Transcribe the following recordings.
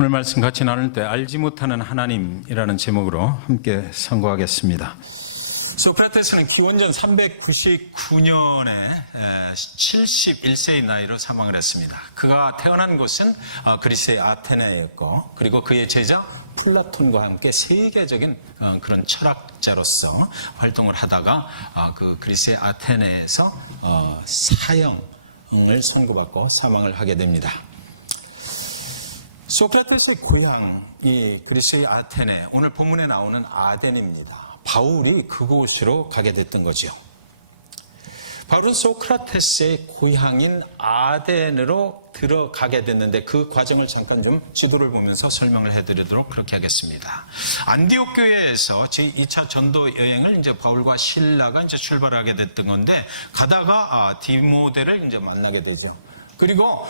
오늘 말씀 같이 나눌 때 알지 못하는 하나님이라는 제목으로 함께 선고하겠습니다. 소크라테스는 기원전 399년에 71세의 나이로 사망을 했습니다. 그가 태어난 곳은 그리스의 아테네였고, 그리고 그의 제자 플라톤과 함께 세계적인 그런 철학자로서 활동을 하다가 그 그리스의 아테네에서 사형을 선고받고 사망을 하게 됩니다. 소크라테스의 고향이 그리스의 아테네, 오늘 본문에 나오는 아덴입니다. 바울이 그곳으로 가게 됐던 거죠. 바울은 소크라테스의 고향인 아덴으로 들어가게 됐는데 그 과정을 잠깐 좀 지도를 보면서 설명을 해드리도록 그렇게 하겠습니다. 안디옥 교회에서 제2차 전도 여행을 이제 바울과 실라가 이제 출발하게 됐던 건데, 가다가 디모데를 이제 만나게 되죠. 그리고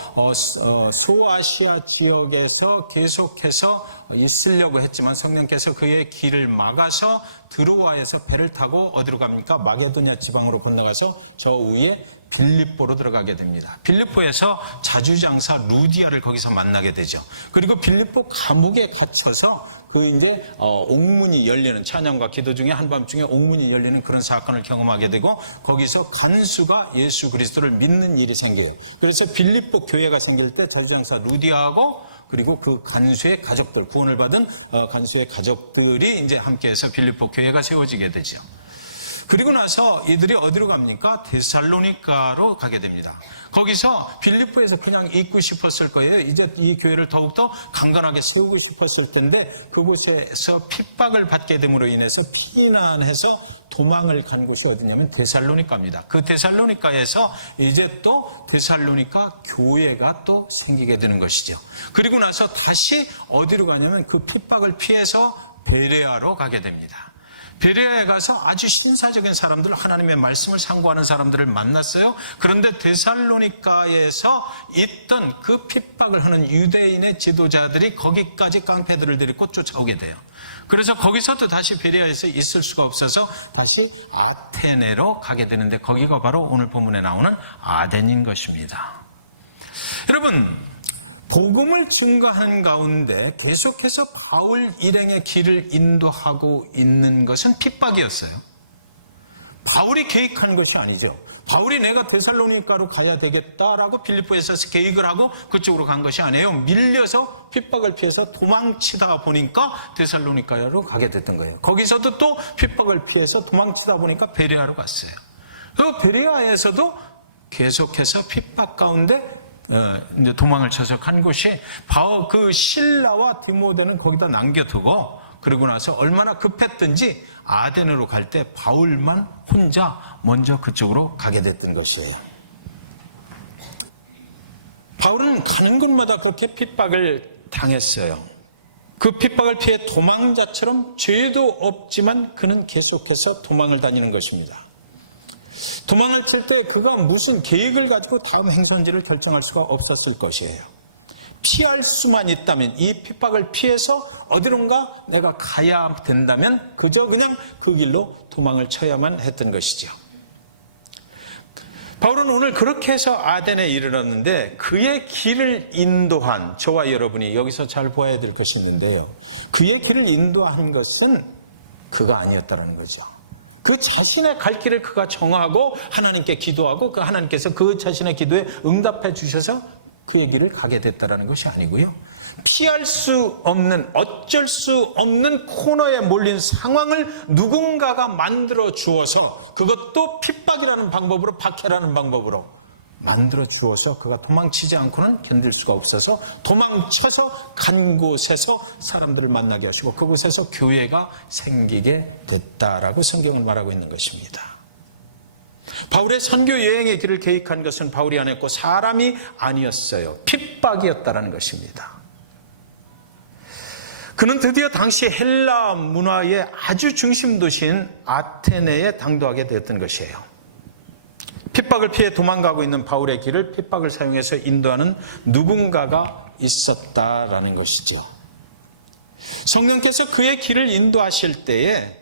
소아시아 지역에서 계속해서 있으려고 했지만 성령께서 그의 길을 막아서 드로아에서 배를 타고 어디로 갑니까? 마게도냐 지방으로 건너가서 저 위에 빌립보로 들어가게 됩니다. 빌립보에서 자주장사 루디아를 거기서 만나게 되죠. 그리고 빌립보 감옥에 갇혀서 이제 옥문이 열리는, 찬양과 기도 중에 한밤중에 옥문이 열리는 그런 사건을 경험하게 되고, 거기서 간수가 예수 그리스도를 믿는 일이 생겨요. 그래서 빌립보 교회가 생길 때 자주장사 루디아하고 그리고 그 간수의 가족들, 구원을 받은 간수의 가족들이 이제 함께해서 빌립보 교회가 세워지게 되죠. 그리고 나서 이들이 어디로 갑니까? 데살로니가로 가게 됩니다. 거기서 빌립보에서 그냥 있고 싶었을 거예요. 이제 이 교회를 더욱더 강건하게 세우고 싶었을 텐데, 그곳에서 핍박을 받게 됨으로 인해서 피난해서 도망을 간 곳이 어디냐면 데살로니가입니다. 그 데살로니가에서 이제 또 데살로니가 교회가 또 생기게 되는 것이죠. 그리고 나서 다시 어디로 가냐면 그 핍박을 피해서 베레아로 가게 됩니다. 베레아에 가서 아주 신사적인 사람들, 하나님의 말씀을 상고하는 사람들을 만났어요. 그런데 데살로니가에서 있던 그 핍박을 하는 유대인의 지도자들이 거기까지 깡패들을 데리고 쫓아오게 돼요. 그래서 거기서도 다시 베레아에서 있을 수가 없어서 다시 아테네로 가게 되는데, 거기가 바로 오늘 본문에 나오는 아덴인 것입니다. 여러분, 복음을 증거하는 가운데 계속해서 바울 일행의 길을 인도하고 있는 것은 핍박이었어요. 바울이 계획한 것이 아니죠. 바울이 내가 데살로니가로 가야 되겠다라고 빌립보에서 계획을 하고 그쪽으로 간 것이 아니에요. 밀려서 핍박을 피해서 도망치다 보니까 데살로니가로 가게 됐던 거예요. 거기서도 또 핍박을 피해서 도망치다 보니까 베레아로 갔어요. 그리고 베레아에서도 계속해서 핍박 가운데 이제 도망을 쳐서 간 곳이 바로 그 실라와 디모데는 거기다 남겨두고, 그리고 나서 얼마나 급했든지 아덴으로 갈 때 바울만 혼자 먼저 그쪽으로 가게 됐던 것이에요. 바울은 가는 곳마다 그렇게 핍박을 당했어요. 그 핍박을 피해 도망자처럼 죄도 없지만 그는 계속해서 도망을 다니는 것입니다. 도망을 칠 때 그가 무슨 계획을 가지고 다음 행선지를 결정할 수가 없었을 것이에요. 피할 수만 있다면, 이 핍박을 피해서 어디론가 내가 가야 된다면 그저 그냥 그 길로 도망을 쳐야만 했던 것이죠. 바울은 오늘 그렇게 해서 아덴에 이르렀는데, 그의 길을 인도한, 저와 여러분이 여기서 잘 보아야 될 것이 있는데요, 그의 길을 인도하는 것은 그가 아니었다는 거죠. 그 자신의 갈 길을 그가 정하고 하나님께 기도하고 그 하나님께서 그 자신의 기도에 응답해 주셔서 그의 길을 가게 됐다는 것이 아니고요, 피할 수 없는, 어쩔 수 없는 코너에 몰린 상황을 누군가가 만들어 주어서, 그것도 핍박이라는 방법으로, 박해라는 방법으로 만들어 주어서 그가 도망치지 않고는 견딜 수가 없어서 도망쳐서 간 곳에서 사람들을 만나게 하시고 그곳에서 교회가 생기게 됐다라고 성경은 말하고 있는 것입니다. 바울의 선교 여행의 길을 계획한 것은 바울이 아니었고 사람이 아니었어요. 핍박이었다라는 것입니다. 그는 드디어 당시 헬라 문화의 아주 중심 도시인 아테네에 당도하게 되었던 것이에요. 핍박을 피해 도망가고 있는 바울의 길을 핍박을 사용해서 인도하는 누군가가 있었다라는 것이죠. 성령께서 그의 길을 인도하실 때에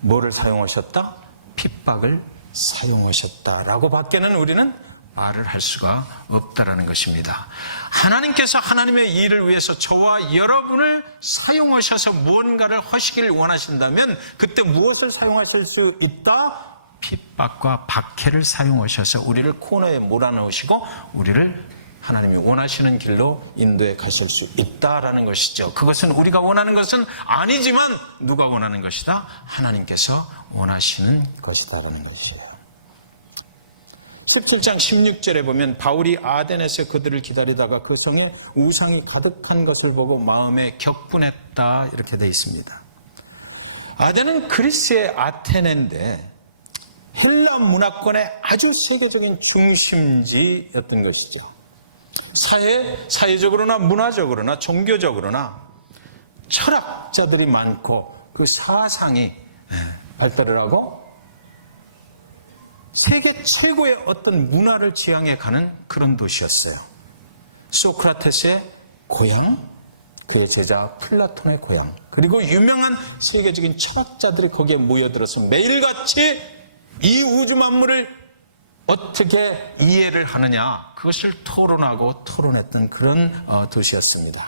뭐를 사용하셨다? 핍박을 사용하셨다라고 밖에는 우리는 말을 할 수가 없다라는 것입니다. 하나님께서 하나님의 일을 위해서 저와 여러분을 사용하셔서 무언가를 하시기를 원하신다면 그때 무엇을 사용하실 수 있다? 핍박과 박해를 사용하셔서 우리를 코너에 몰아넣으시고 우리를 하나님이 원하시는 길로 인도해 가실 수 있다라는 것이죠. 그것은 우리가 원하는 것은 아니지만 누가 원하는 것이다? 하나님께서 원하시는 것이다라는 것이에요. 17장 16절에 보면 바울이 아덴에서 그들을 기다리다가 그 성에 우상이 가득한 것을 보고 마음에 격분했다 이렇게 되어 있습니다. 아덴은 그리스의 아테네인데 헬라 문화권의 아주 세계적인 중심지였던 것이죠. 사회적으로나 문화적으로나 종교적으로나 철학자들이 많고 그 사상이 발달을 하고 세계 최고의 어떤 문화를 지향해 가는 그런 도시였어요. 소크라테스의 고향, 그의 제자 플라톤의 고향, 그리고 유명한 세계적인 철학자들이 거기에 모여들어서 매일같이 이 우주 만물을 어떻게 이해를 하느냐, 그것을 토론하고 토론했던 그런 도시였습니다.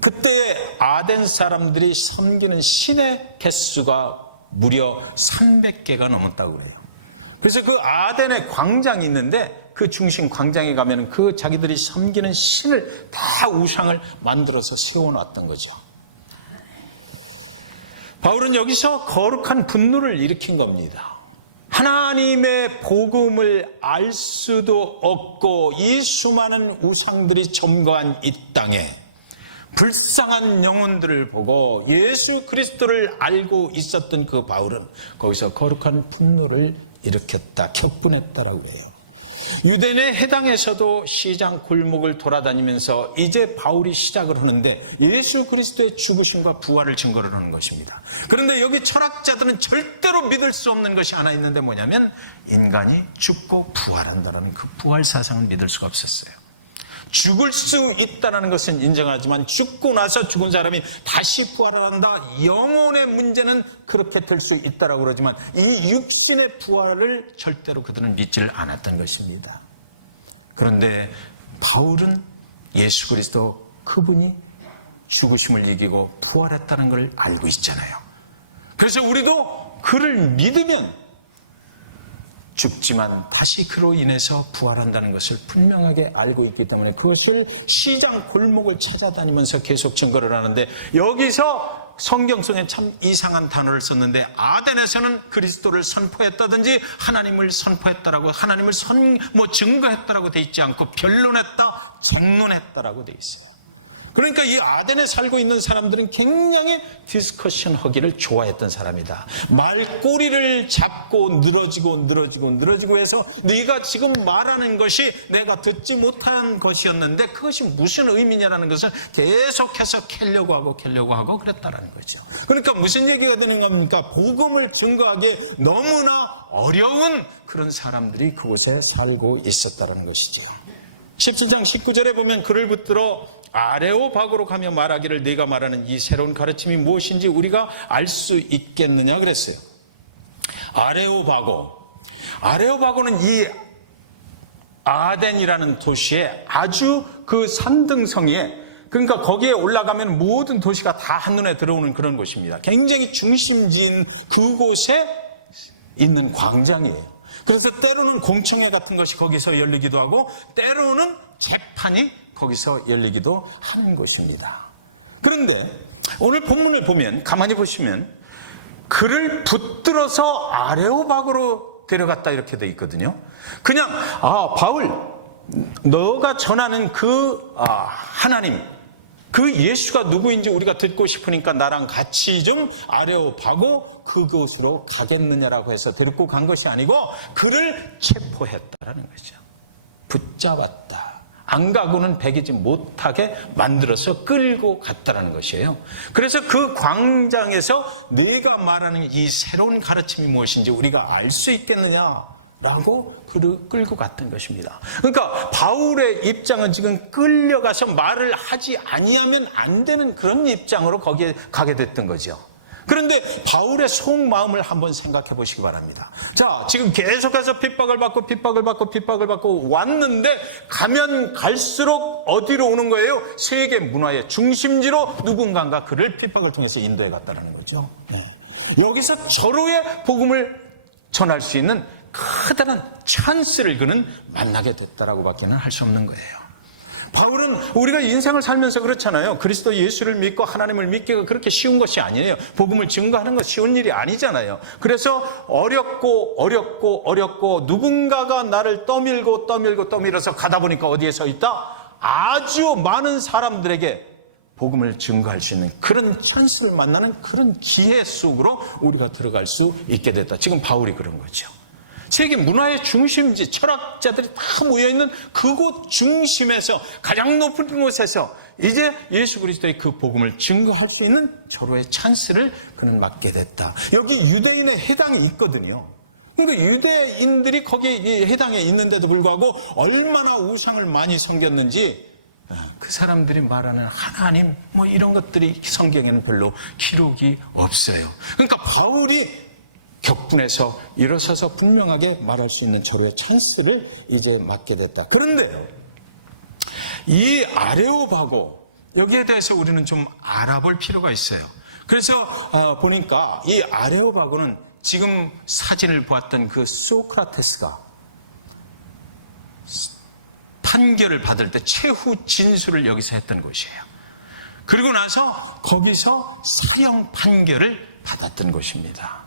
그때 아덴 사람들이 섬기는 신의 개수가 무려 300개가 넘었다고 그래요. 그래서 그 아덴에 광장이 있는데 그 중심 광장에 가면 그 자기들이 섬기는 신을 다 우상을 만들어서 세워놨던 거죠. 바울은 여기서 거룩한 분노를 일으킨 겁니다. 하나님의 복음을 알 수도 없고 이 수많은 우상들이 점거한 이 땅에 불쌍한 영혼들을 보고 예수 그리스도를 알고 있었던 그 바울은 거기서 거룩한 분노를 일으켰다, 격분했다라고 해요. 유대인의 해당에서도 시장 골목을 돌아다니면서 이제 바울이 시작을 하는데 예수 그리스도의 죽으심과 부활을 증거를 하는 것입니다. 그런데 여기 철학자들은 절대로 믿을 수 없는 것이 하나 있는데 뭐냐면 인간이 죽고 부활한다는 그 부활 사상을 믿을 수가 없었어요. 죽을 수 있다는 것은 인정하지만 죽고 나서 죽은 사람이 다시 부활한다, 영혼의 문제는 그렇게 될 수 있다라고 그러지만 이 육신의 부활을 절대로 그들은 믿지를 않았던 것입니다. 그런데 바울은 예수 그리스도 그분이 죽으심을 이기고 부활했다는 걸 알고 있잖아요. 그래서 우리도 그를 믿으면 죽지만 다시 그로 인해서 부활한다는 것을 분명하게 알고 있기 때문에 그것을 시장 골목을 찾아다니면서 계속 증거를 하는데, 여기서 성경 속에 참 이상한 단어를 썼는데 아덴에서는 그리스도를 선포했다든지 하나님을 선포했다라고, 하나님을 증거했다라고 돼 있지 않고 변론했다, 정론했다라고 돼 있어요. 그러니까 이 아덴에 살고 있는 사람들은 굉장히 디스커션 하기를 좋아했던 사람이다. 말꼬리를 잡고 늘어지고 해서 네가 지금 말하는 것이 내가 듣지 못한 것이었는데 그것이 무슨 의미냐라는 것을 계속해서 캐려고 하고 그랬다라는 거죠. 그러니까 무슨 얘기가 되는 겁니까? 복음을 증거하기에 너무나 어려운 그런 사람들이 그곳에 살고 있었다는 것이죠. 17장 19절에 보면 그를 붙들어 아레오바고로 가며 말하기를 네가 말하는 이 새로운 가르침이 무엇인지 우리가 알 수 있겠느냐 그랬어요. 아레오바고는 이 아덴이라는 도시에 아주 그 산등성이에, 그러니까 거기에 올라가면 모든 도시가 다 한눈에 들어오는 그런 곳입니다. 굉장히 중심지인 그곳에 있는 광장이에요. 그래서 때로는 공청회 같은 것이 거기서 열리기도 하고 때로는 재판이 거기서 열리기도 하는 곳입니다. 그런데 오늘 본문을 보면, 가만히 보시면 그를 붙들어서 아레오바고로 데려갔다 이렇게 돼 있거든요. 그냥 바울, 너가 전하는 그 하나님, 그 예수가 누구인지 우리가 듣고 싶으니까 나랑 같이 좀 아레오바고 그곳으로 가겠느냐라고 해서 데리고 간 것이 아니고 그를 체포했다라는 거죠. 붙잡았다. 안 가고는 배기지 못하게 만들어서 끌고 갔다라는 것이에요. 그래서 그 광장에서 네가 말하는 이 새로운 가르침이 무엇인지 우리가 알 수 있겠느냐라고 그를 끌고 갔던 것입니다. 그러니까 바울의 입장은 지금 끌려가서 말을 하지 아니하면 안 되는 그런 입장으로 거기에 가게 됐던 거죠. 그런데 바울의 속마음을 한번 생각해 보시기 바랍니다. 자, 지금 계속해서 핍박을 받고 왔는데 가면 갈수록 어디로 오는 거예요? 세계 문화의 중심지로 누군가가 그를 핍박을 통해서 인도해 갔다는 거죠. 여기서 절호의 복음을 전할 수 있는 커다란 찬스를 그는 만나게 됐다라고 밖에는 할 수 없는 거예요. 바울은 우리가 인생을 살면서 그렇잖아요. 그리스도 예수를 믿고 하나님을 믿기가 그렇게 쉬운 것이 아니에요. 복음을 증거하는 건 쉬운 일이 아니잖아요. 그래서 어렵고 누군가가 나를 떠밀어서 가다 보니까 어디에 서 있다? 아주 많은 사람들에게 복음을 증거할 수 있는 그런 찬스를 만나는 그런 기회 속으로 우리가 들어갈 수 있게 됐다. 지금 바울이 그런 거죠. 세계 문화의 중심지, 철학자들이 다 모여있는 그곳 중심에서 가장 높은 곳에서 이제 예수 그리스도의 그 복음을 증거할 수 있는 절호의 찬스를 그는 맡게 됐다. 여기 유대인의 해당이 있거든요. 그러니까 유대인들이 거기에 해당에 있는데도 불구하고 얼마나 우상을 많이 섬겼는지 그 사람들이 말하는 하나님 이런 것들이 성경에는 별로 기록이 없어요. 그러니까 바울이 격분해서 일어서서 분명하게 말할 수 있는 절호의 찬스를 이제 맡게 됐다. 그런데 이 아레오바고 여기에 대해서 우리는 좀 알아볼 필요가 있어요. 그래서 보니까 이 아레오바고는 지금 사진을 보았던 그 소크라테스가 판결을 받을 때 최후 진술을 여기서 했던 곳이에요. 그리고 나서 거기서 사형 판결을 받았던 곳입니다.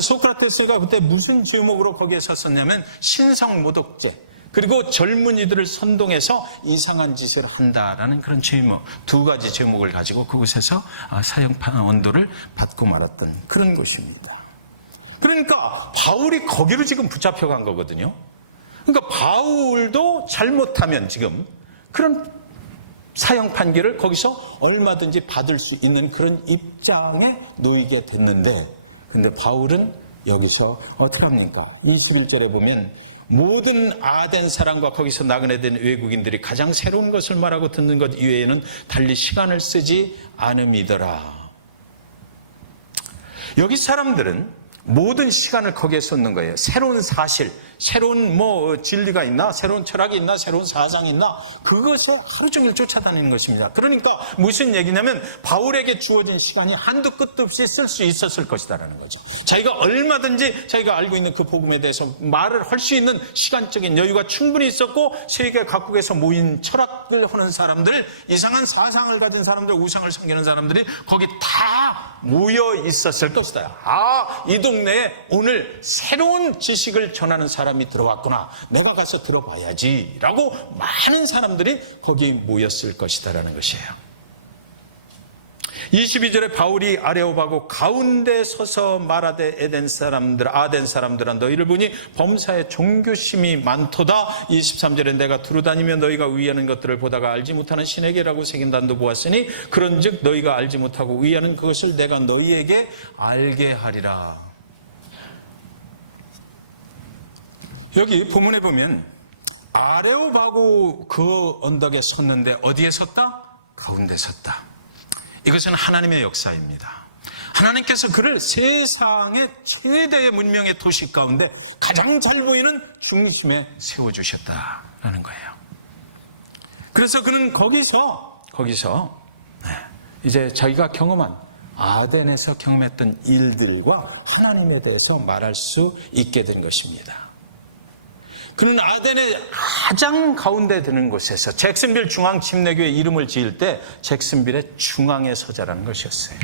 소크라테스가 그때 무슨 제목으로 거기에 섰었냐면 신성모독죄, 그리고 젊은이들을 선동해서 이상한 짓을 한다라는 그런 제목, 두 가지 제목을 가지고 그곳에서 사형 언도를 받고 말았던 그런 곳입니다. 그러니까 바울이 거기로 지금 붙잡혀간 거거든요. 그러니까 바울도 잘못하면 지금 그런 사형 판결을 거기서 얼마든지 받을 수 있는 그런 입장에 놓이게 됐는데, 근데 바울은 여기서 어떻게 합니까? 21절에 보면 모든 아덴 사람과 거기서 나그네된 외국인들이 가장 새로운 것을 말하고 듣는 것 이외에는 달리 시간을 쓰지 않음이더라. 여기 사람들은 모든 시간을 거기에 쏟는 거예요. 새로운 사실, 새로운 진리가 있나, 새로운 철학이 있나, 새로운 사상이 있나, 그것에 하루 종일 쫓아다니는 것입니다. 그러니까 무슨 얘기냐면 바울에게 주어진 시간이 한도 끝도 없이 쓸 수 있었을 것이다라는 거죠. 자기가 얼마든지 자기가 알고 있는 그 복음에 대해서 말을 할 수 있는 시간적인 여유가 충분히 있었고, 세계 각국에서 모인 철학을 하는 사람들, 이상한 사상을 가진 사람들, 우상을 섬기는 사람들이 거기 다 모여 있었을 것이다. 이 동네에 오늘 새로운 지식을 전하는 사람이 들어왔구나, 내가 가서 들어봐야지 라고 많은 사람들이 거기 모였을 것이다라는 것이에요. 22절에 바울이 아레오바고 가운데 서서 말하되 아덴 사람들아 너희를 보니 범사에 종교심이 많도다. 23절에 내가 두루다니며 너희가 의하는 것들을 보다가 알지 못하는 신에게라고 새긴 단도 보았으니 그런즉 너희가 알지 못하고 의하는 그것을 내가 너희에게 알게 하리라. 여기 본문에 보면 아레오바고 그 언덕에 섰는데 어디에 섰다? 가운데 섰다. 이것은 하나님의 역사입니다. 하나님께서 그를 세상의 최대의 문명의 도시 가운데 가장 잘 보이는 중심에 세워주셨다라는 거예요. 그래서 그는 거기서 이제 자기가 경험한 아덴에서 경험했던 일들과 하나님에 대해서 말할 수 있게 된 것입니다. 그는 아덴의 가장 가운데 드는 곳에서 잭슨빌 중앙 침례교회 이름을 지을 때 잭슨빌의 중앙에 서자라는 것이었어요.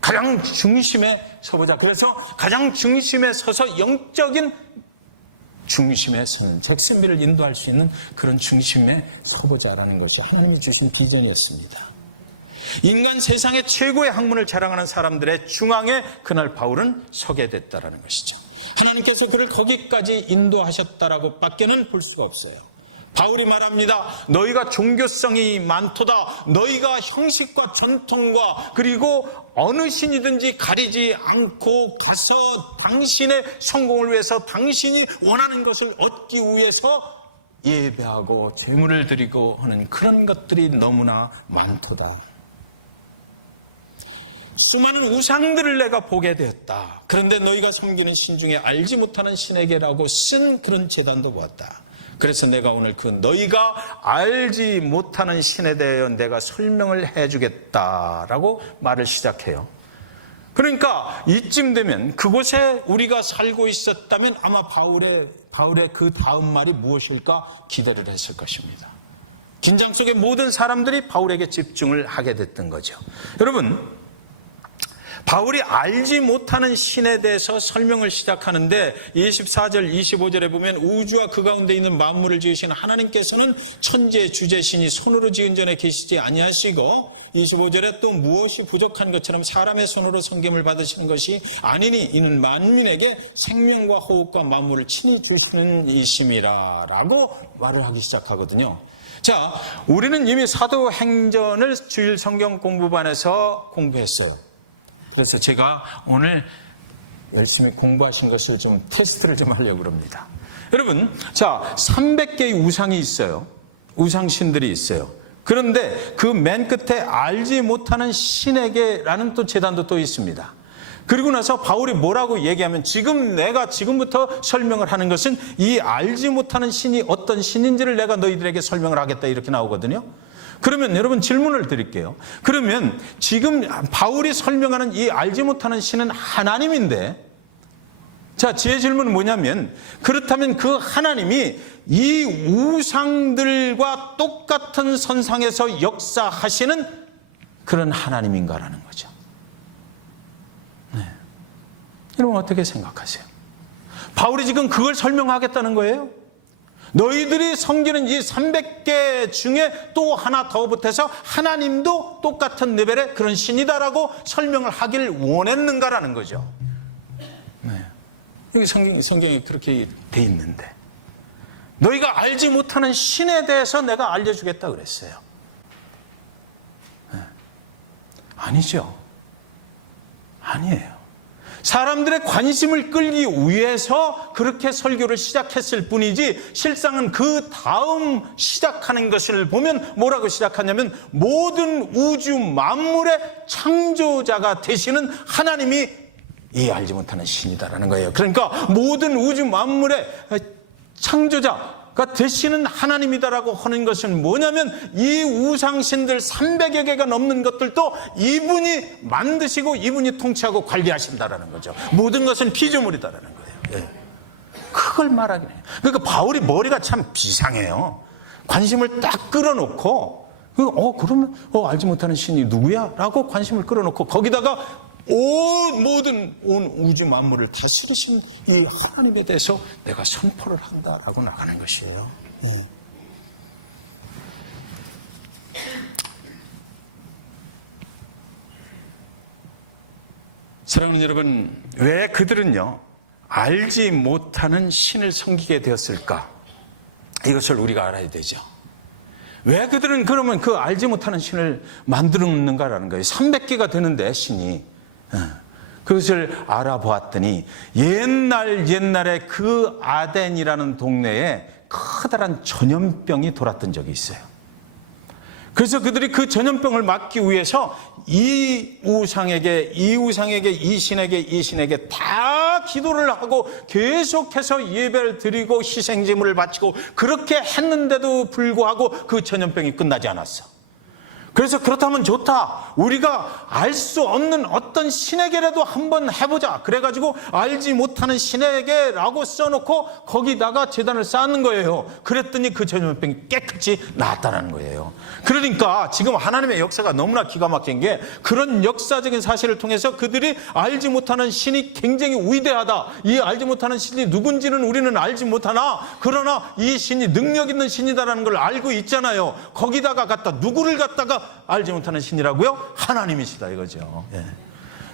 가장 중심에 서보자. 그래서 가장 중심에 서서 영적인 중심에 서는, 잭슨빌을 인도할 수 있는 그런 중심에 서보자라는 것이 하나님이 주신 비전이었습니다. 인간 세상의 최고의 학문을 자랑하는 사람들의 중앙에 그날 바울은 서게 됐다라는 것이죠. 하나님께서 그를 거기까지 인도하셨다라고 밖에는 볼 수가 없어요. 바울이 말합니다. 너희가 종교성이 많도다. 너희가 형식과 전통과 그리고 어느 신이든지 가리지 않고 가서 당신의 성공을 위해서, 당신이 원하는 것을 얻기 위해서 예배하고 제물을 드리고 하는 그런 것들이 너무나 많도다. 수많은 우상들을 내가 보게 되었다. 그런데 너희가 섬기는 신 중에 알지 못하는 신에게라고 쓴 그런 제단도 보았다. 그래서 내가 오늘 그 너희가 알지 못하는 신에 대하여 내가 설명을 해주겠다라고 말을 시작해요. 그러니까 이쯤 되면 그곳에 우리가 살고 있었다면 아마 바울의 그 다음 말이 무엇일까 기대를 했을 것입니다. 긴장 속에 모든 사람들이 바울에게 집중을 하게 됐던 거죠. 여러분, 바울이 알지 못하는 신에 대해서 설명을 시작하는데 24절, 25절에 보면 우주와 그 가운데 있는 만물을 지으신 하나님께서는 천지의 주재신이 손으로 지은 전에 계시지 아니하시고 25절에 또 무엇이 부족한 것처럼 사람의 손으로 섬김을 받으시는 것이 아니니 이는 만민에게 생명과 호흡과 만물을 친히 주시는 이심이라 라고 말을 하기 시작하거든요. 자, 우리는 이미 사도행전을 주일 성경 공부반에서 공부했어요. 그래서 제가 오늘 열심히 공부하신 것을 좀 테스트를 좀 하려고 합니다. 여러분, 자, 300개의 우상이 있어요. 우상신들이 있어요. 그런데 그 맨 끝에 알지 못하는 신에게라는 또 제단도 또 있습니다. 그리고 나서 바울이 뭐라고 얘기하면 내가 지금부터 설명을 하는 것은 이 알지 못하는 신이 어떤 신인지를 내가 너희들에게 설명을 하겠다 이렇게 나오거든요. 그러면 여러분 질문을 드릴게요. 그러면 지금 바울이 설명하는 이 알지 못하는 신은 하나님인데, 자, 제 질문은 뭐냐면 그렇다면 그 하나님이 이 우상들과 똑같은 선상에서 역사하시는 그런 하나님인가라는 거죠. 네. 여러분 어떻게 생각하세요? 바울이 지금 그걸 설명하겠다는 거예요? 너희들이 섬기는 이 300개 중에 또 하나 더 보태서 하나님도 똑같은 레벨의 그런 신이다라고 설명을 하길 원했는가라는 거죠. 네. 여기 성경에 그렇게 돼 있는데 너희가 알지 못하는 신에 대해서 내가 알려주겠다 그랬어요. 네. 아니죠. 아니에요. 사람들의 관심을 끌기 위해서 그렇게 설교를 시작했을 뿐이지 실상은 그 다음 시작하는 것을 보면 뭐라고 시작하냐면 모든 우주 만물의 창조자가 되시는 하나님이 이 알지 못하는 신이다라는 거예요. 그러니까 모든 우주 만물의 창조자가 되시는 하나님이다라고 하는 것은 뭐냐면 이 우상신들 300여 개가 넘는 것들도 이분이 만드시고 이분이 통치하고 관리하신다라는 거죠. 모든 것은 피조물이다라는 거예요. 예. 그걸 말하긴 해요. 그러니까 바울이 머리가 참 비상해요. 관심을 딱 끌어놓고 그러면 알지 못하는 신이 누구야? 라고 관심을 끌어놓고 거기다가 모든 우주 만물을 다스리신 이 하나님에 대해서 내가 선포를 한다라고 나가는 것이에요. 예. 사랑하는 여러분, 왜 그들은요 알지 못하는 신을 섬기게 되었을까? 이것을 우리가 알아야 되죠. 왜 그들은 그러면 그 알지 못하는 신을 만들었는가라는 거예요. 300개가 되는데 신이. 그것을 알아보았더니 옛날에 그 아덴이라는 동네에 커다란 전염병이 돌았던 적이 있어요. 그래서 그들이 그 전염병을 막기 위해서 이 우상에게 이 신에게 다 기도를 하고 계속해서 예배를 드리고 희생제물을 바치고 그렇게 했는데도 불구하고 그 전염병이 끝나지 않았어. 그래서 그렇다면 좋다. 우리가 알 수 없는 어떤 신에게라도 한번 해보자. 그래가지고 알지 못하는 신에게라고 써놓고 거기다가 제단을 쌓는 거예요. 그랬더니 그 전염병이 깨끗이 나았다는 거예요. 그러니까 지금 하나님의 역사가 너무나 기가 막힌 게 그런 역사적인 사실을 통해서 그들이 알지 못하는 신이 굉장히 위대하다. 이 알지 못하는 신이 누군지는 우리는 알지 못하나 그러나 이 신이 능력 있는 신이다라는 걸 알고 있잖아요. 거기다가 누구를 갖다가 알지 못하는 신이라고요? 하나님이시다 이거죠. 예.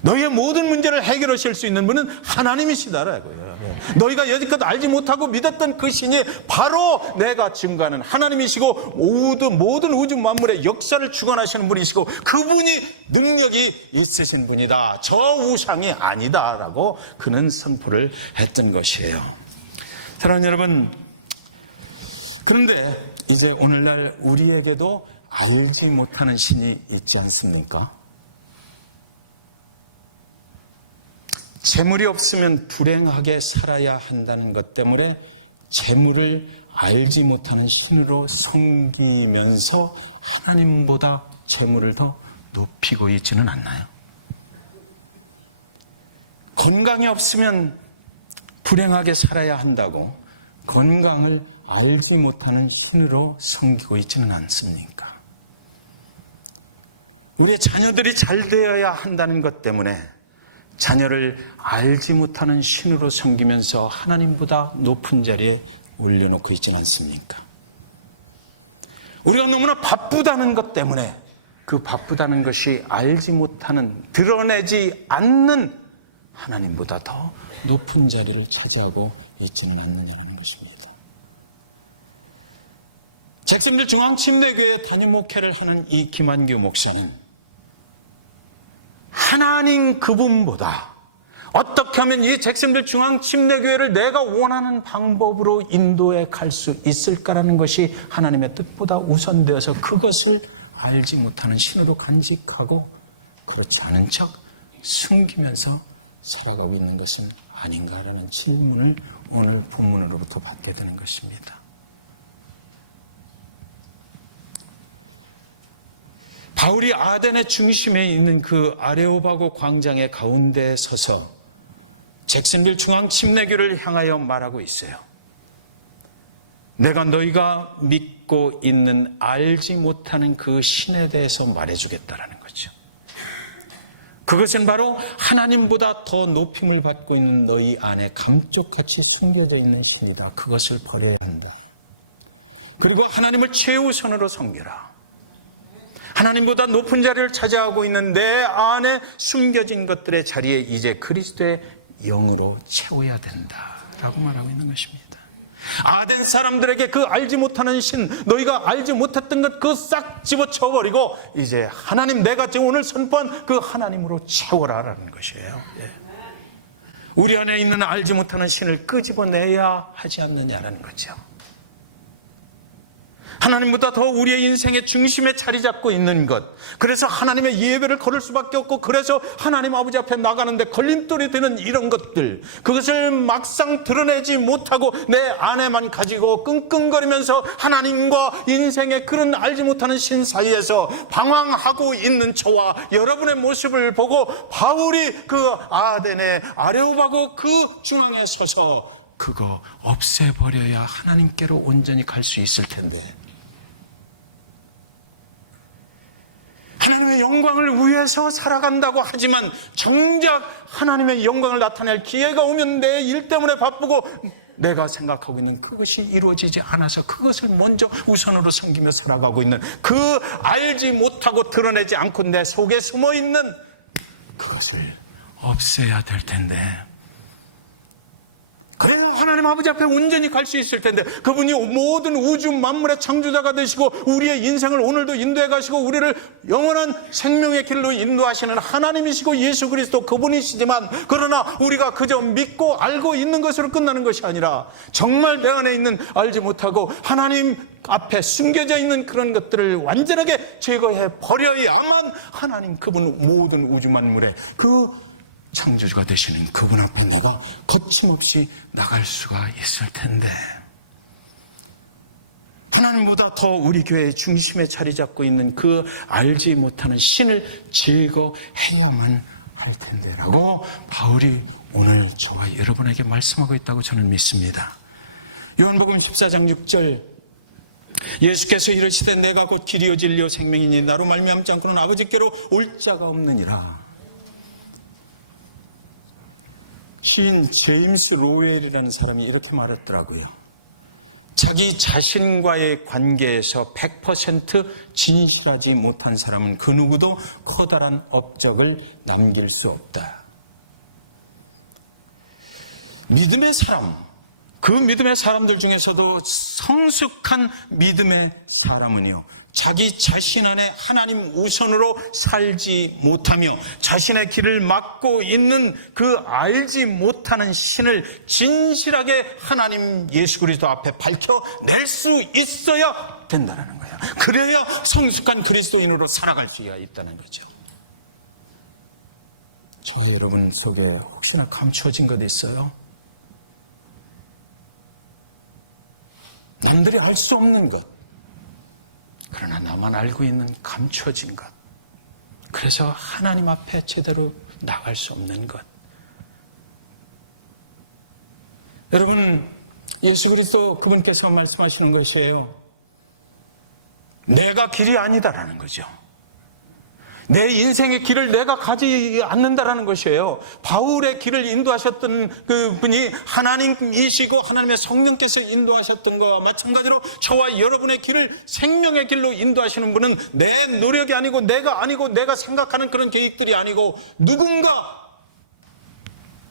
너희의 모든 문제를 해결하실 수 있는 분은 하나님이시다라고요. 예. 너희가 여지껏 알지 못하고 믿었던 그 신이 바로 내가 증거하는 하나님이시고 모든 우주 만물의 역사를 주관하시는 분이시고 그분이 능력이 있으신 분이다. 저 우상이 아니다라고 그는 선포를 했던 것이에요. 사랑하는 여러분, 그런데 이제 오늘날 우리에게도 알지 못하는 신이 있지 않습니까? 재물이 없으면 불행하게 살아야 한다는 것 때문에 재물을 알지 못하는 신으로 섬기면서 하나님보다 재물을 더 높이고 있지는 않나요? 건강이 없으면 불행하게 살아야 한다고 건강을 알지 못하는 신으로 섬기고 있지는 않습니까? 우리의 자녀들이 잘 되어야 한다는 것 때문에 자녀를 알지 못하는 신으로 섬기면서 하나님보다 높은 자리에 올려놓고 있지는 않습니까? 우리가 너무나 바쁘다는 것 때문에 그 바쁘다는 것이 알지 못하는, 드러내지 않는 하나님보다 더 높은 자리를 차지하고 있지는 않느냐는 것입니다. 잭슨빌 중앙침례교회 담임 목회를 하는 이 김한규 목사는 하나님 그분보다 어떻게 하면 이 잭슨빌 중앙침례교회를 내가 원하는 방법으로 인도해 갈 수 있을까라는 것이 하나님의 뜻보다 우선되어서 그것을 알지 못하는 신으로 간직하고 그렇지 않은 척 숨기면서 살아가고 있는 것은 아닌가라는 질문을 오늘 본문으로부터 받게 되는 것입니다. 바울이 아덴의 중심에 있는 그 아레오바고 광장의 가운데에 서서 잭슨빌 중앙침례교를 향하여 말하고 있어요. 내가 너희가 믿고 있는 알지 못하는 그 신에 대해서 말해주겠다라는 거죠. 그것은 바로 하나님보다 더 높임을 받고 있는 너희 안에 감쪽같이 숨겨져 있는 신이다. 그것을 버려야 한다. 그리고 하나님을 최우선으로 섬겨라. 하나님보다 높은 자리를 차지하고 있는 내 안에 숨겨진 것들의 자리에 이제 그리스도의 영으로 채워야 된다라고 말하고 있는 것입니다. 아덴 사람들에게 그 알지 못하는 신, 너희가 알지 못했던 것 그 싹 집어쳐버리고 이제 하나님, 내가 지금 오늘 선포한 그 하나님으로 채워라라는 것이에요. 우리 안에 있는 알지 못하는 신을 끄집어내야 하지 않느냐라는 거죠. 하나님보다 더 우리의 인생의 중심에 자리 잡고 있는 것, 그래서 하나님의 예배를 걸을 수밖에 없고, 그래서 하나님 아버지 앞에 나가는데 걸림돌이 되는 이런 것들, 그것을 막상 드러내지 못하고 내 안에만 가지고 끙끙거리면서 하나님과 인생의 그런 알지 못하는 신 사이에서 방황하고 있는 저와 여러분의 모습을 보고 바울이 그 아덴의 아레오바고 그 중앙에 서서 그거 없애버려야 하나님께로 온전히 갈 수 있을 텐데, 하나님의 영광을 위해서 살아간다고 하지만 정작 하나님의 영광을 나타낼 기회가 오면 내 일 때문에 바쁘고 내가 생각하고 있는 그것이 이루어지지 않아서 그것을 먼저 우선으로 섬기며 살아가고 있는, 그 알지 못하고 드러내지 않고 내 속에 숨어있는 그것을 없애야 될 텐데, 그래야 하나님 아버지 앞에 온전히 갈 수 있을 텐데, 그분이 모든 우주 만물의 창조자가 되시고 우리의 인생을 오늘도 인도해 가시고 우리를 영원한 생명의 길로 인도하시는 하나님이시고 예수 그리스도 그분이시지만, 그러나 우리가 그저 믿고 알고 있는 것으로 끝나는 것이 아니라 정말 내 안에 있는 알지 못하고 하나님 앞에 숨겨져 있는 그런 것들을 완전하게 제거해 버려야만 하나님 그분 모든 우주 만물의 그 창조주가 되시는 그분 앞에 내가 거침없이 나갈 수가 있을 텐데, 하나님보다 더 우리 교회의 중심에 자리 잡고 있는 그 알지 못하는 신을 제거해야만 할 텐데 라고 바울이 오늘 저와 여러분에게 말씀하고 있다고 저는 믿습니다. 요한복음 14장 6절, 예수께서 이르시되 내가 곧 길이요 진리요 생명이니 나로 말미암지 않고는 아버지께로 올 자가 없느니라. 시인 제임스 로웰이라는 사람이 이렇게 말했더라고요. 자기 자신과의 관계에서 100% 진실하지 못한 사람은 그 누구도 커다란 업적을 남길 수 없다. 믿음의 사람, 그 믿음의 사람들 중에서도 성숙한 믿음의 사람은요, 자기 자신 안에 하나님 우선으로 살지 못하며 자신의 길을 막고 있는 그 알지 못하는 신을 진실하게 하나님 예수 그리스도 앞에 밝혀낼 수 있어야 된다는 거예요. 그래야 성숙한 그리스도인으로 살아갈 수가 있다는 거죠. 저와 여러분 속에 혹시나 감추어진 것 있어요? 남들이 알 수 없는 것, 그러나 나만 알고 있는 감추어진 것, 그래서 하나님 앞에 제대로 나갈 수 없는 것. 여러분, 예수 그리스도 그분께서 말씀하시는 것이에요. 내가 길이 아니다라는 거죠. 내 인생의 길을 내가 가지 않는다라는 것이에요. 바울의 길을 인도하셨던 그 분이 하나님이시고 하나님의 성령께서 인도하셨던 것과 마찬가지로 저와 여러분의 길을 생명의 길로 인도하시는 분은 내 노력이 아니고 내가 생각하는 그런 계획들이 아니고 누군가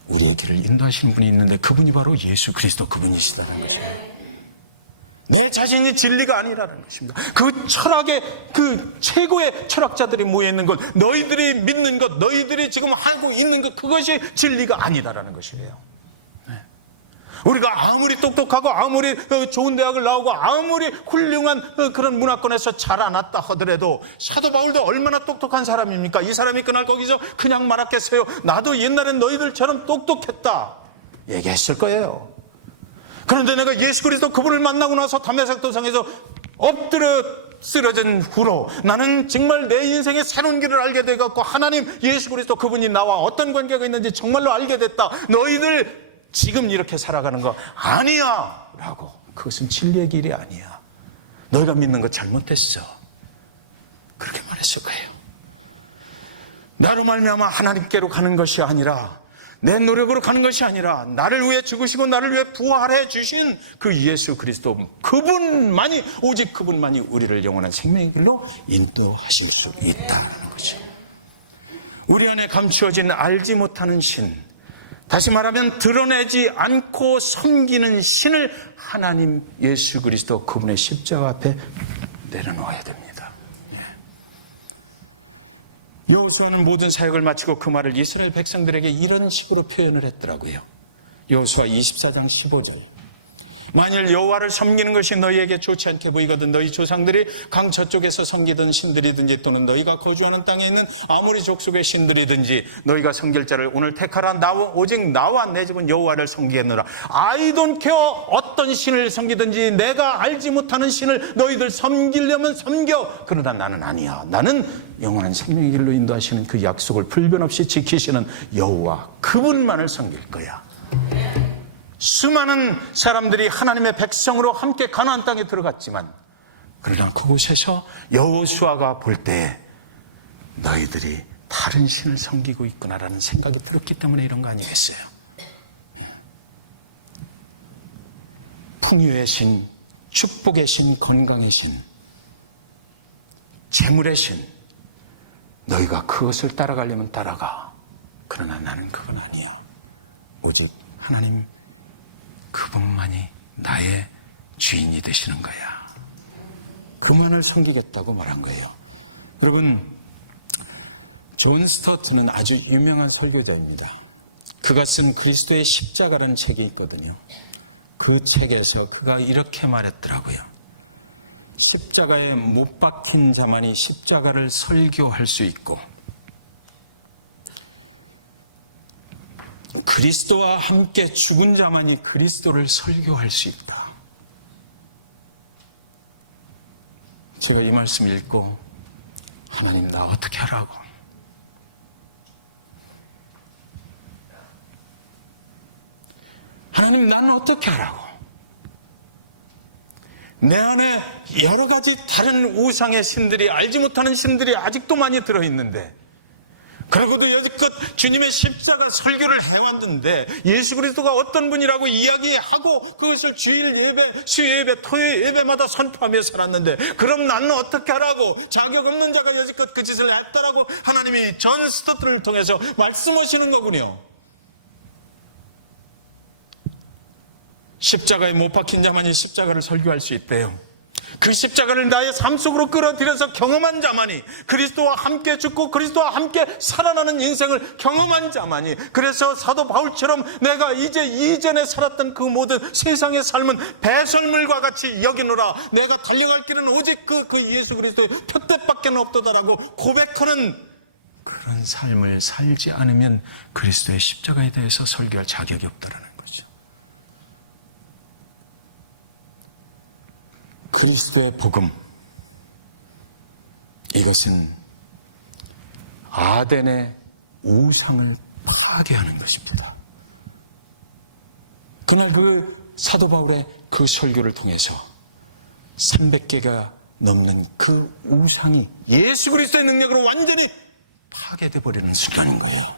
우리의 길을 인도하시는 분이 있는데 그분이 바로 예수 그리스도 그분이시다는 거예요. 내 자신이 진리가 아니라는 것입니다. 그 철학의 그 최고의 철학자들이 모여있는 것, 너희들이 믿는 것, 너희들이 지금 하고 있는 것, 그것이 진리가 아니다라는 것이에요. 우리가 아무리 똑똑하고 아무리 좋은 대학을 나오고 아무리 훌륭한 그런 문화권에서 자라났다 하더라도 사도 바울도 얼마나 똑똑한 사람입니까? 이 사람이 그날 거기서 그냥 말았겠어요? 나도 옛날엔 너희들처럼 똑똑했다 얘기했을 거예요. 그런데 내가 예수 그리스도 그분을 만나고 나서 담메색 도상에서 엎드려 쓰러진 후로 나는 정말 내 인생의 새로운 길을 알게 돼갖고 하나님 예수 그리스도 그분이 나와 어떤 관계가 있는지 정말로 알게 됐다. 너희들 지금 이렇게 살아가는 거 아니야 라고. 그것은 진리의 길이 아니야. 너희가 믿는 거 잘못했어. 그렇게 말했을 거예요. 나로 말미암아 하나님께로 가는 것이 아니라 내 노력으로 가는 것이 아니라 나를 위해 죽으시고 나를 위해 부활해 주신 그 예수 그리스도 그분만이, 오직 그분만이 우리를 영원한 생명의 길로 인도하실 수 있다는 거죠. 우리 안에 감추어진 알지 못하는 신, 다시 말하면 드러내지 않고 섬기는 신을 하나님 예수 그리스도 그분의 십자가 앞에 내려놓아야 됩니다. 여호수아는 모든 사역을 마치고 그 말을 이스라엘 백성들에게 이런 식으로 표현을 했더라고요. 여호수아 24장 15절. 만일 여호와를 섬기는 것이 너희에게 좋지 않게 보이거든 너희 조상들이 강 저쪽에서 섬기던 신들이든지 또는 너희가 거주하는 땅에 있는 아모리 족속의 신들이든지 너희가 섬길 자를 오늘 택하라. 오직 나와 내 집은 여호와를 섬기겠노라. I don't care 어떤 신을 섬기든지 내가 알지 못하는 신을 너희들 섬기려면 섬겨. 그러나 나는 아니야. 나는 영원한 생명의 길로 인도하시는 그 약속을 불변 없이 지키시는 여호와 그분만을 섬길 거야. 수많은 사람들이 하나님의 백성으로 함께 가나안 땅에 들어갔지만 그러나 그곳에서 여호수아가 볼 때 너희들이 다른 신을 섬기고 있구나라는 생각이 들었기 때문에 이런 거 아니겠어요? 풍요의 신, 축복의 신, 건강의 신, 재물의 신, 너희가 그것을 따라가려면 따라가. 그러나 나는 그건 아니야. 오직 하나님 그분만이 나의 주인이 되시는 거야. 그만을 섬기겠다고 말한 거예요. 여러분, 존 스토트는 아주 유명한 설교자입니다. 그가 쓴 그리스도의 십자가라는 책이 있거든요. 그 책에서 그가 이렇게 말했더라고요. 십자가에 못 박힌 자만이 십자가를 설교할 수 있고 그리스도와 함께 죽은 자만이 그리스도를 설교할 수 있다. 제가 이 말씀 읽고 하나님 나 어떻게 하라고? 하나님 나는 어떻게 하라고? 내 안에 여러 가지 다른 우상의 신들이, 알지 못하는 신들이 아직도 많이 들어있는데 그러고도 여지껏 주님의 십자가 설교를 해왔는데 예수 그리스도가 어떤 분이라고 이야기하고 그것을 주일 예배, 수요 예배, 토요일 예배마다 선포하며 살았는데 그럼 나는 어떻게 하라고? 자격 없는 자가 여지껏 그 짓을 했다라고 하나님이 존 스토트를 통해서 말씀하시는 거군요. 십자가에 못 박힌 자만이 십자가를 설교할 수 있대요. 그 십자가를 나의 삶 속으로 끌어들여서 경험한 자만이, 그리스도와 함께 죽고 그리스도와 함께 살아나는 인생을 경험한 자만이, 그래서 사도 바울처럼 내가 이제 이전에 살았던 그 모든 세상의 삶은 배설물과 같이 여기노라. 내가 달려갈 길은 오직 그 예수 그리스도의 표대밖에 없도다라고 고백하는 그런 삶을 살지 않으면 그리스도의 십자가에 대해서 설교할 자격이 없다라는 거죠. 그리스도의 복음, 이것은 아덴의 우상을 파괴하는 것입니다. 그날 그 사도 바울의 그 설교를 통해서 300개가 넘는 그 우상이 예수 그리스도의 능력으로 완전히 파괴돼 버리는 순간인 거예요.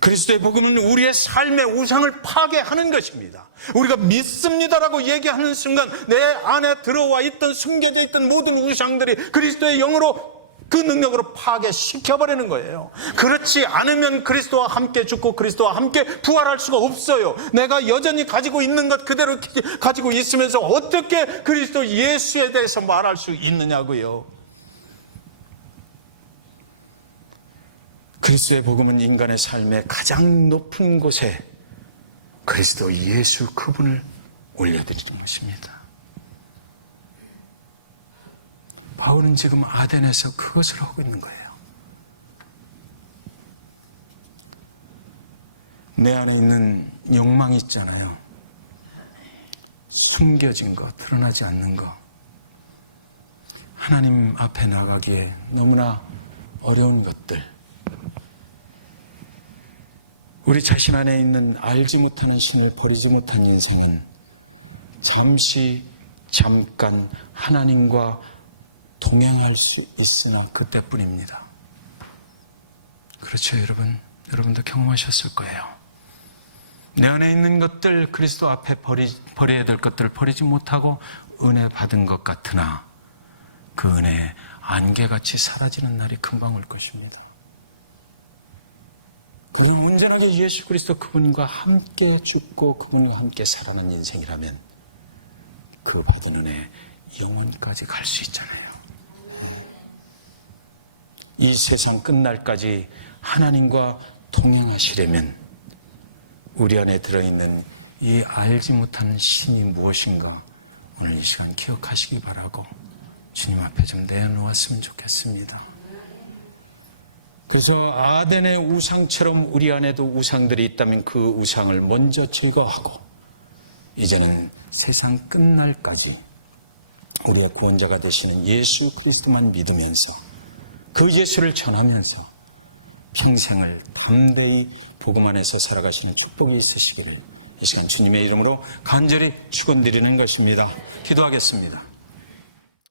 그리스도의 복음은 우리의 삶의 우상을 파괴하는 것입니다. 우리가 믿습니다라고 얘기하는 순간 내 안에 들어와 있던, 숨겨져 있던 모든 우상들이 그리스도의 영으로, 그 능력으로 파괴시켜버리는 거예요. 그렇지 않으면 그리스도와 함께 죽고 그리스도와 함께 부활할 수가 없어요. 내가 여전히 가지고 있는 것 그대로 가지고 있으면서 어떻게 그리스도 예수에 대해서 말할 수 있느냐고요. 그리스도의 복음은 인간의 삶의 가장 높은 곳에 그리스도 예수 그분을 올려드리는 것입니다. 바울은 지금 아덴에서 그것을 하고 있는 거예요. 내 안에 있는 욕망이 있잖아요. 숨겨진 거, 드러나지 않는 거. 하나님 앞에 나가기에 너무나 어려운 것들. 우리 자신 안에 있는 알지 못하는 신을 버리지 못한 인생은 잠깐 하나님과 동행할 수 있으나 그때뿐입니다. 그렇죠, 여러분? 여러분도 경험하셨을 거예요. 내 안에 있는 것들, 그리스도 앞에 버려야 될 것들을 버리지 못하고 은혜 받은 것 같으나 그 은혜 안개같이 사라지는 날이 금방 올 것입니다. 그건 언제나도 예수 그리스도 그분과 함께 죽고 그분과 함께 살아난 인생이라면 그 받은 은혜 영원까지 갈 수 있잖아요. 이 세상 끝날까지 하나님과 동행하시려면 우리 안에 들어있는 이 알지 못하는 신이 무엇인가 오늘 이 시간 기억하시기 바라고 주님 앞에 좀 내놓았으면 좋겠습니다. 그래서 아덴의 우상처럼 우리 안에도 우상들이 있다면 그 우상을 먼저 제거하고 이제는 세상 끝날까지 우리의 구원자가 되시는 예수 그리스도만 믿으면서 그 예수를 전하면서 평생을 담대히 복음 안에서 살아가시는 축복이 있으시기를 이 시간 주님의 이름으로 간절히 축원드리는 것입니다. 기도하겠습니다.